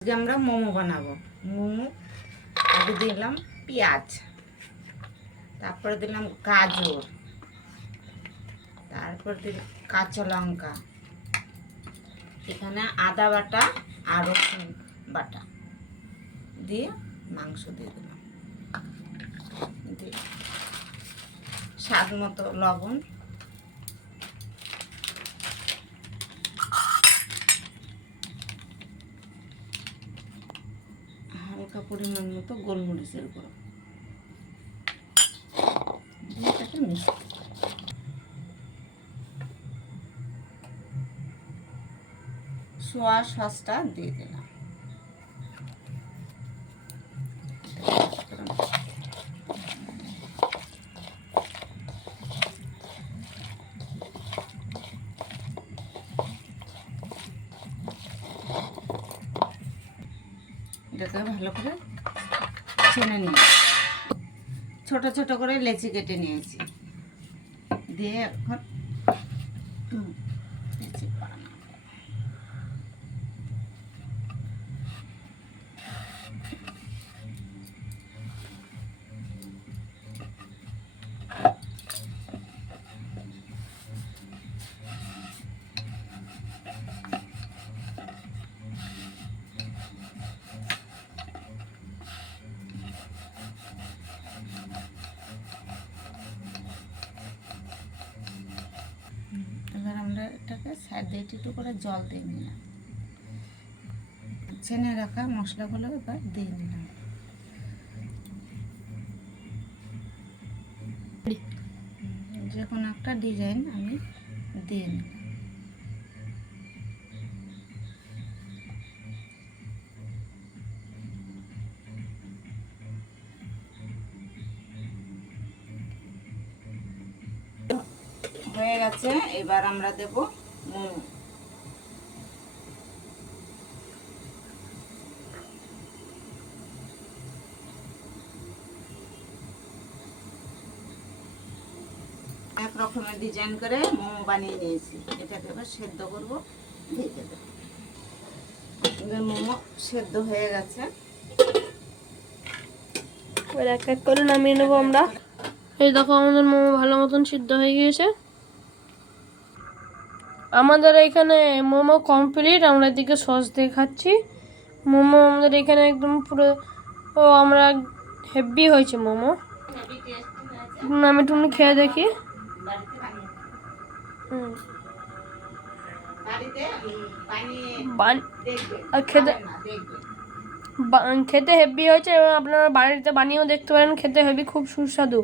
আজকে আমরা মোমো বানাবো। মোমো আগে দিলাম পেঁয়াজ, তারপরে দিলাম গাজর, তারপর দিলাম কাঁচা লঙ্কা, এখানে আদা বাটা আর রসুন বাটা দিয়ে মাংস দিয়ে দিলাম, দিয়ে স্বাদ মতো লবণ, হালকা পরিমাণ মতো গোলমরিচের গুঁড়ো দিয়ে এটাকে মিক্স, সোয়া সসটা দিয়ে দিলাম। এটাকে ভালো করে ছেনে নিয়ে ছোট ছোট করে লেচি কেটে নিয়েছি, দিয়ে এখন লেচি বানাবো। এবার আমরা এটাকে সাইড দিয়ে একটু করে জল দিয়ে নিলাম, ছেনে রাখা মশলাগুলো এবার দিয়ে নিলাম। যে কোনো একটা ডিজাইন আমি দিয়ে নিলাম। হয়ে গেছে, এবার আমরা দেব মোমো। এক রকমের ডিজাইন করে মোমো বানিয়ে নিয়েছি, এটাকে এবার সেদ্ধ করবো, ঢেকে দেবো। মোমো সেদ্ধ হয়ে গেছে, এক এক করে নামিয়ে নেবো আমরা। এই দেখো আমাদের মোমো ভালো মতন সিদ্ধ হয়ে গিয়েছে। আমাদের এখানে মোমো কমপ্লিট, আমরা এদিকে সস দিয়ে খাচ্ছি। মোমো আমাদের এখানে একদম পুরো আমরা হেভি হয়েছে মোমো। আমি একটু খেয়ে দেখি। খেতে হেভি হয়েছে এবং আপনারা বাড়িতে বানিয়েও দেখতে পারেন, খেতে হেভি খুব সুস্বাদু।